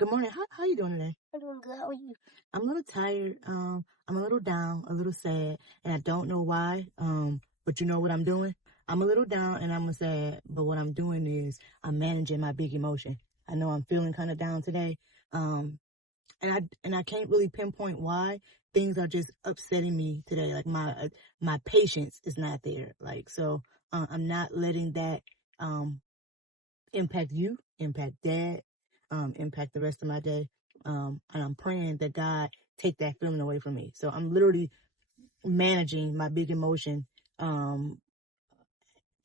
Good morning. How you doing today? I'm doing good. How are you? I'm a little tired. I'm a little down, a little sad, and I don't know why. But you know what I'm doing? I'm a little down and I'm sad, but what I'm doing is I'm managing my big emotion. I know I'm feeling kind of down today. And I can't really pinpoint why. Things are just upsetting me today. Like my patience is not there. I'm not letting that impact you, impact dad, impact the rest of my day. And I'm praying that God take that feeling away from me. So I'm literally managing my big emotion. And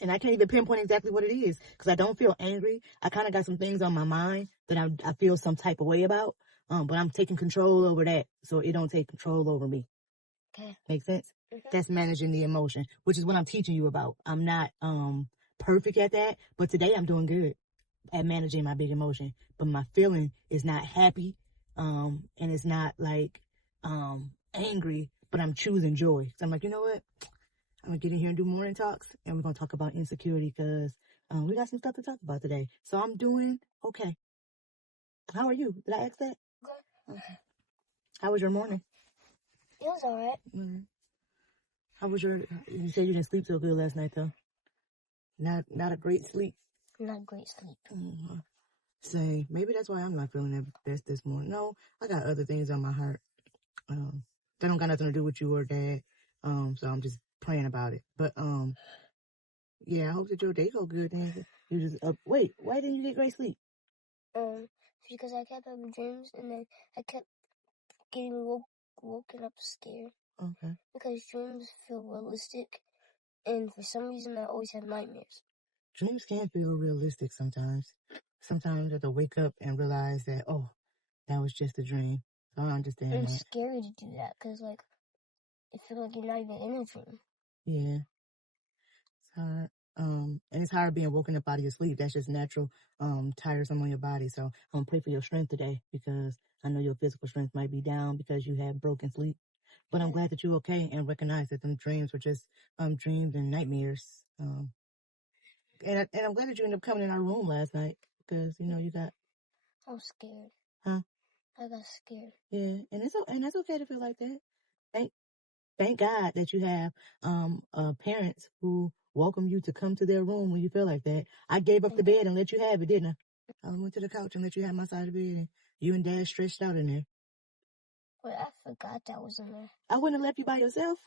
I can't even pinpoint exactly what it is because I don't feel angry. I kind of got some things on my mind that I feel some type of way about. But I'm taking control over that so it don't take control over me. Okay. Make sense? Mm-hmm. That's managing the emotion, which is what I'm teaching you about. I'm not perfect at that, but today I'm doing good at managing my big emotion, but my feeling is not happy, and it's not like angry, but I'm choosing joy. So I'm like, you know what? I'm gonna get in here and do morning talks, and we're gonna talk about insecurity because we got some stuff to talk about today. So I'm doing okay. How are you? Did I ask that? Good. Okay. How was your morning? It was alright. Mm-hmm. How was your? You said you didn't sleep so good last night, though. Not a great sleep. Not great sleep. Mm-hmm. Say maybe that's why I'm not feeling that best this morning. No, I got other things on my heart. That don't got nothing to do with you or dad. So I'm just praying about it. But yeah, I hope that your day go good. Then you just wait. Why didn't you get great sleep? Because I kept having dreams and then I kept getting woken up scared. Okay. Because dreams feel realistic, and for some reason I always have nightmares. Dreams can feel realistic sometimes. Sometimes you have to wake up and realize that that was just a dream. So I understand that. It's scary to do that because it feels like you're not even in a dream. Yeah. It's hard. And it's hard being woken up out of your sleep. That's just natural, tiresome on your body. So I'm gonna pray for your strength today because I know your physical strength might be down because you had broken sleep. But I'm glad that you're okay and recognize that them dreams were just dreams and nightmares. And I'm glad that you ended up coming in our room last night because you got. I was scared. Huh? I got scared. Yeah, and that's okay to feel like that. Thank God that you have parents who welcome you to come to their room when you feel like that. I gave up the bed and let you have it, didn't I? I went to the couch and let you have my side of the bed, and you and Dad stretched out in there. But I forgot that was in there. I wouldn't have left you by yourself.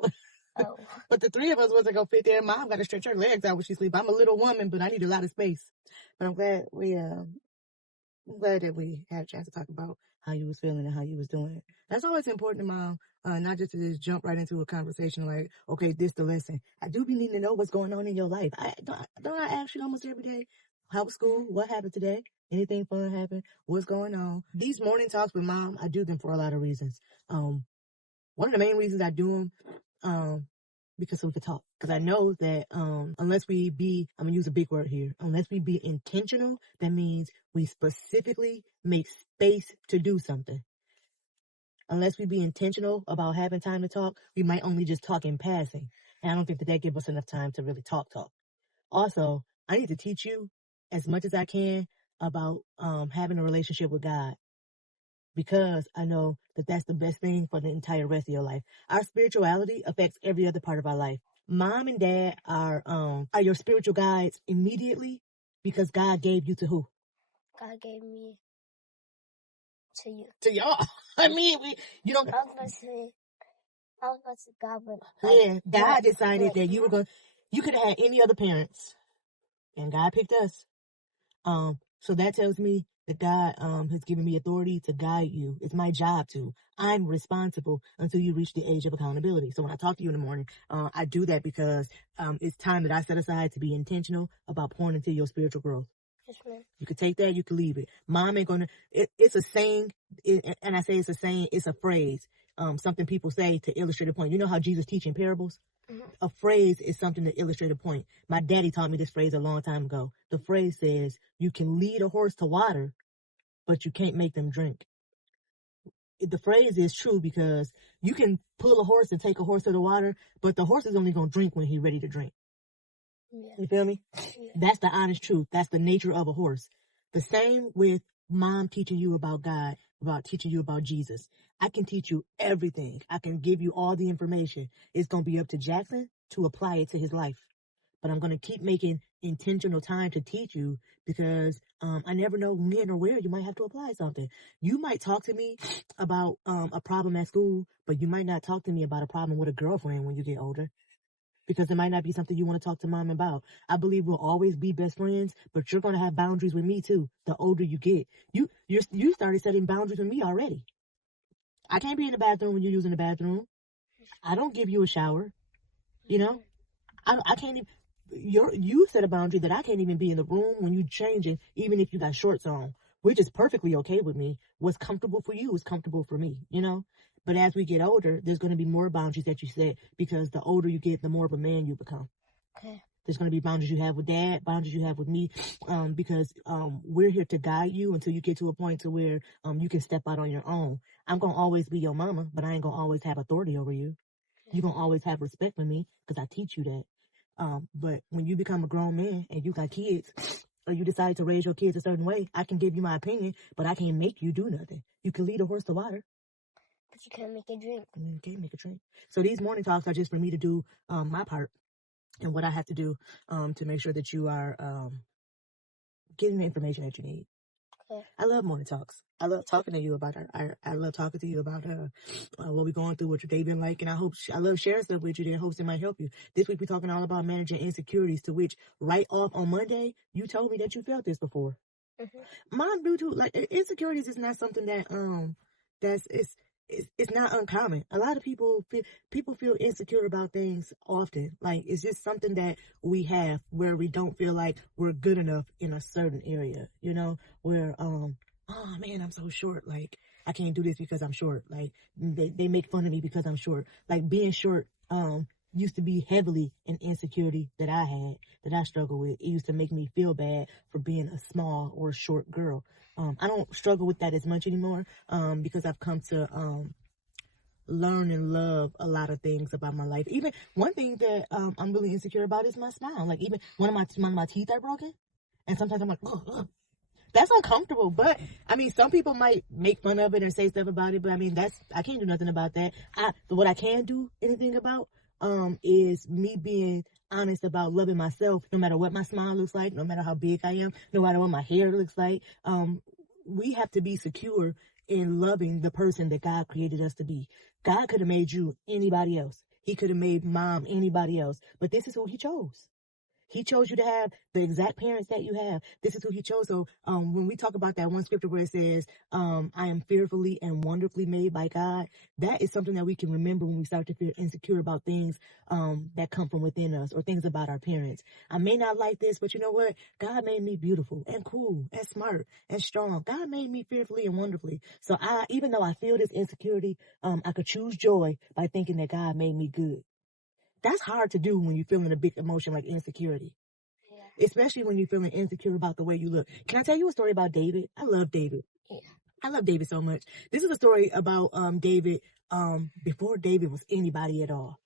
Oh. But the three of us wasn't gonna fit there. Mom got to stretch her legs out when she sleep. I'm a little woman, but I need a lot of space. But I'm glad that we had a chance to talk about how you was feeling and how you was doing. That's always important to Mom, not just to just jump right into a conversation like, okay, this the lesson. I do be needing to know what's going on in your life. Don't I ask you almost every day, how was school? What happened today? Anything fun happen? What's going on? These morning talks with Mom, I do them for a lot of reasons. One of the main reasons I do them, because we could talk. Because I know that unless we be, I'm going to use a big word here, unless we be intentional, that means we specifically make space to do something. Unless we be intentional about having time to talk, we might only just talk in passing. And I don't think that gives us enough time to really talk. Also, I need to teach you as much as I can about having a relationship with God. Because I know that that's the best thing for the entire rest of your life. Our spirituality affects every other part of our life. Mom and Dad are your spiritual guides immediately because God gave you to who? God gave me to you. To y'all. I mean, you don't. I was about to say God, but God decided that you were going. You could have had any other parents, and God picked us. So that tells me that God has given me authority to guide you. It's my job to. I'm responsible until you reach the age of accountability. So when I talk to you in the morning, I do that because it's time that I set aside to be intentional about pouring into your spiritual growth. Yes, ma'am. You could take that, you could leave it. Mom ain't gonna. It's a saying, and I say it's a saying. It's a phrase. Something people say to illustrate a point. You know how Jesus teaching parables? Mm-hmm. A phrase is something to illustrate a point. My daddy taught me this phrase a long time ago. The phrase says, you can lead a horse to water, but you can't make them drink. The phrase is true because you can pull a horse and take a horse to the water, but the horse is only going to drink when he's ready to drink. Yeah. You feel me? Yeah. That's the honest truth. That's the nature of a horse. The same with mom teaching you about God, about teaching you about Jesus. I can teach you everything. I can give you all the information. It's going to be up to Jackson to apply it to his life. But I'm going to keep making intentional time to teach you because I never know when or where you might have to apply something. You might talk to me about a problem at school, but you might not talk to me about a problem with a girlfriend when you get older because it might not be something you want to talk to mom about. I believe we'll always be best friends, but you're going to have boundaries with me too. The older you get, you started setting boundaries with me already. I can't be in the bathroom when you're using the bathroom. I don't give you a shower. You know, I can't even. You set a boundary that I can't even be in the room when you changing, even if you got shorts on, which is perfectly okay with me. What's comfortable for you is comfortable for me, you know? But as we get older, there's going to be more boundaries that you set because the older you get, the more of a man you become. Okay. There's going to be boundaries you have with dad, boundaries you have with me, because we're here to guide you until you get to a point to where you can step out on your own. I'm going to always be your mama, but I ain't going to always have authority over you. You're going to always have respect for me because I teach you that. But when you become a grown man and you got kids, or you decide to raise your kids a certain way, I can give you my opinion, but I can't make you do nothing. You can lead a horse to water, but you can't make a drink. And you can't make a drink. So these morning talks are just for me to do my part and what I have to do to make sure that you are getting the information that you need. Okay. I love morning talks. I love talking to you about I love talking to you about what we're going through, what your day been like, and I love sharing stuff with you that hopes it might help you. This week we're talking all about managing insecurities, to which right off on Monday you told me that you felt this before. Mine do too. Like insecurities is not something that it's not uncommon. A lot of people feel insecure about things often. Like it's just something that we have where we don't feel like we're good enough in a certain area, you know, where oh man, I'm so short, like I can't do this because I'm short. Like they make fun of me because I'm short. Like being short used to be heavily an insecurity that I had, that I struggled with. It used to make me feel bad for being a small or short girl. I don't struggle with that as much anymore because I've come to learn and love a lot of things about my life. Even one thing that I'm really insecure about is my smile. Like even one of my teeth are broken, and sometimes I'm like, ugh. That's uncomfortable, but I mean, some people might make fun of it and say stuff about it, but I mean, I can't do nothing about that. What I can do anything about is me being honest about loving myself, no matter what my smile looks like, no matter how big I am, no matter what my hair looks like. We have to be secure in loving the person that God created us to be. God could have made you anybody else. He could have made mom anybody else, but this is who he chose. He chose you to have the exact parents that you have. This is who he chose. So when we talk about that one scripture where it says, I am fearfully and wonderfully made by God, that is something that we can remember when we start to feel insecure about things that come from within us or things about our parents. I may not like this, but you know what? God made me beautiful and cool and smart and strong. God made me fearfully and wonderfully. So even though I feel this insecurity, I could choose joy by thinking that God made me good. That's hard to do when you're feeling a big emotion like insecurity. Yeah. Especially when you're feeling insecure about the way you look. Can I tell you a story about David? I love David. Yeah. I love David so much. This is a story about David before David was anybody at all.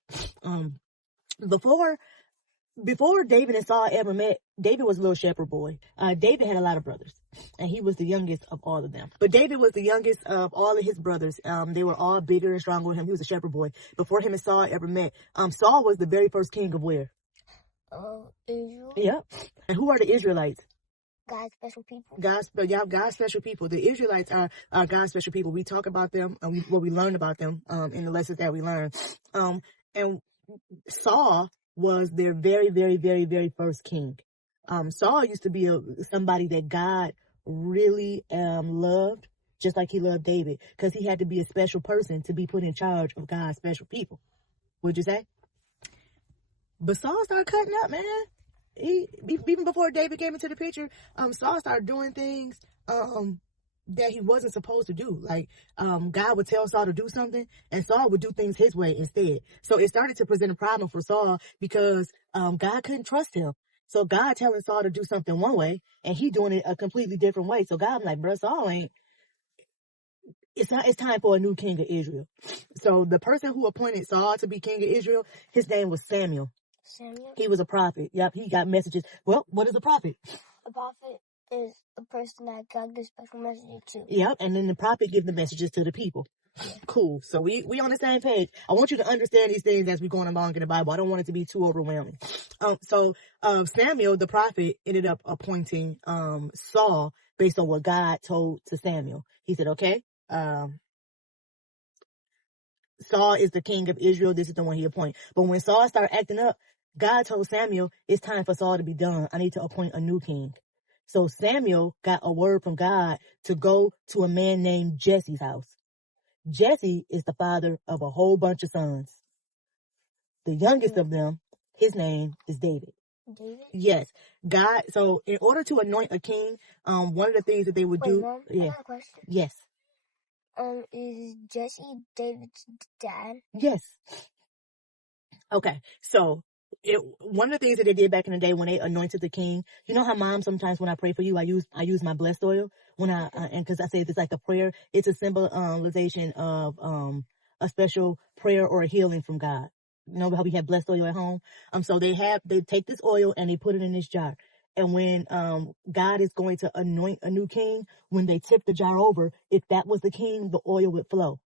Before David and Saul ever met, David was a little shepherd boy. David had a lot of brothers, and he was the youngest of all of them. But David was the youngest of all of his brothers. They were all bigger and stronger than him. He was a shepherd boy. Before him and Saul ever met, Saul was the very first king of where? Israel. Yep. And who are the Israelites? God's special people. God's special people. The Israelites are God's special people. We talk about them, what we learned about them in the lessons that we learned. And Saul was their very, very, very, very first king. Saul used to be somebody that God really loved, just like he loved David, because he had to be a special person to be put in charge of God's special people. Would you say? But Saul started cutting up, man. Even before David came into the picture, Saul started doing things that he wasn't supposed to do. Like God would tell Saul to do something, and Saul would do things his way instead. So it started to present a problem for Saul because God couldn't trust him. So God telling Saul to do something one way, and he doing it a completely different way. So God was like, bro, Saul ain't. It's time for a new king of Israel. So the person who appointed Saul to be king of Israel, his name was Samuel. Samuel? He was a prophet. Yep, he got messages. Well, what is a prophet? A prophet is a person that God gives special messages to. Yep, and then the prophet give the messages to the people. Yeah. Cool. So we on the same page. I want you to understand these things as we're going along in the Bible. I don't want it to be too overwhelming. Samuel, the prophet, ended up appointing Saul based on what God told to Samuel. He said, okay, Saul is the king of Israel. This is the one he appointed. But when Saul started acting up, God told Samuel, it's time for Saul to be done. I need to appoint a new king. So Samuel got a word from God to go to a man named Jesse's house. Jesse is the father of a whole bunch of sons. The youngest of them, his name is David. David? Yes. God, so in order to anoint a king, one of the things that they would do. Mom, yeah. I got a question. Yes. Is Jesse David's dad? Yes. Okay. So one of the things that they did back in the day when they anointed the king, you know how mom sometimes when I pray for you, I use my blessed oil when and because I say it's like a prayer, it's a symbolization of a special prayer or a healing from God. You know how we have blessed oil at home? So they take this oil and they put it in this jar. And when God is going to anoint a new king, when they tip the jar over, if that was the king, the oil would flow.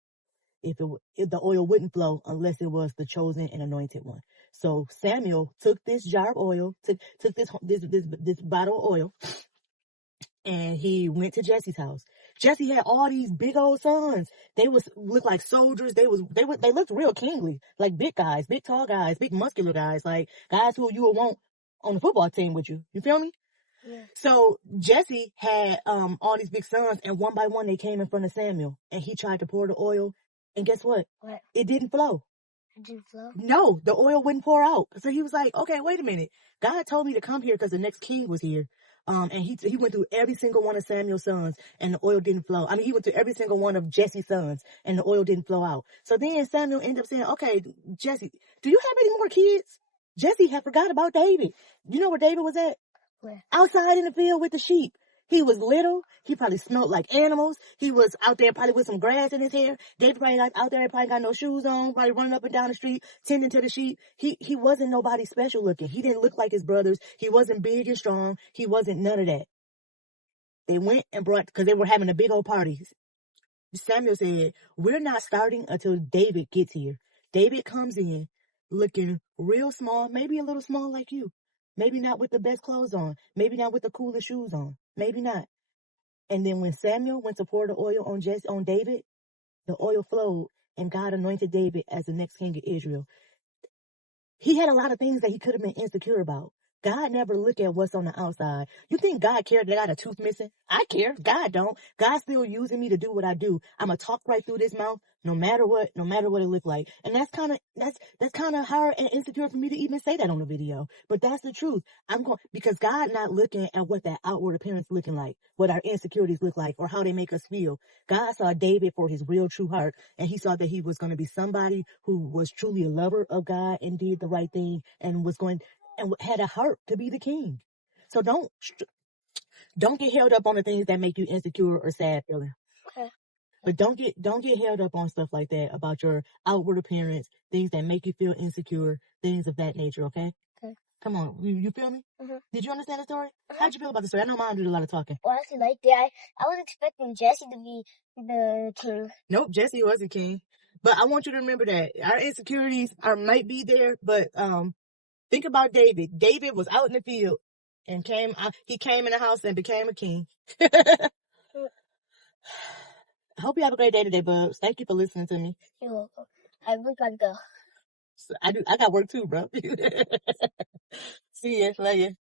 If the oil wouldn't flow unless it was the chosen and anointed one. So Samuel took this jar of oil, took this bottle of oil, and he went to Jesse's house. Jesse had all these big old sons. They looked like soldiers. They looked real kingly, like big guys, big tall guys, big muscular guys, like guys who you would want on the football team with you. You feel me? Yeah. So Jesse had all these big sons, and one by one they came in front of Samuel, and he tried to pour the oil, and guess what? What? It didn't flow. It didn't flow? No, the oil wouldn't pour out. So he was like, okay, wait a minute. God told me to come here because the next king was here. And he went through every single one of Samuel's sons, and the oil didn't flow. I mean, he went through every single one of Jesse's sons, and the oil didn't flow out. So then Samuel ended up saying, okay, Jesse, do you have any more kids? Jesse had forgot about David. You know where David was at? Where? Outside in the field with the sheep. He was little. He probably smelled like animals. He was out there probably with some grass in his hair. David probably got out there, probably got no shoes on, probably running up and down the street, tending to the sheep. He wasn't nobody special looking. He didn't look like his brothers. He wasn't big and strong. He wasn't none of that. They went and because they were having a big old party. Samuel said, we're not starting until David gets here. David comes in looking real small, maybe a little small like you. Maybe not with the best clothes on. Maybe not with the coolest shoes on. Maybe not. And then when Samuel went to pour the oil on David, the oil flowed and God anointed David as the next king of Israel. He had a lot of things that he could have been insecure about. God never look at what's on the outside. You think God cared that I got a tooth missing? I care. God don't. God's still using me to do what I do. I'm gonna talk right through this mouth, no matter what it look like. And that's kind of hard and insecure for me to even say that on the video. But that's the truth. Because God not looking at what that outward appearance looking like, what our insecurities look like, or how they make us feel. God saw David for his real true heart, and he saw that he was going to be somebody who was truly a lover of God and did the right thing and had a heart to be the king. So don't get held up on the things that make you insecure or sad feeling. Okay. But don't get held up on stuff like that about your outward appearance, things that make you feel insecure, things of that nature, okay? Okay. Come on, you feel me? Mm-hmm. Did you understand the story? How'd you feel about the story? I know Mom did a lot of talking. Well, honestly, like that, I was expecting Jesse to be the king. Nope, Jesse wasn't king. But I want you to remember that our insecurities might be there, but think about David. David was out in the field and he came in the house and became a king. I hope you have a great day today, Bubs. Thank you for listening to me. You're welcome. I really gotta go. I got work too, bro. See ya. Love ya.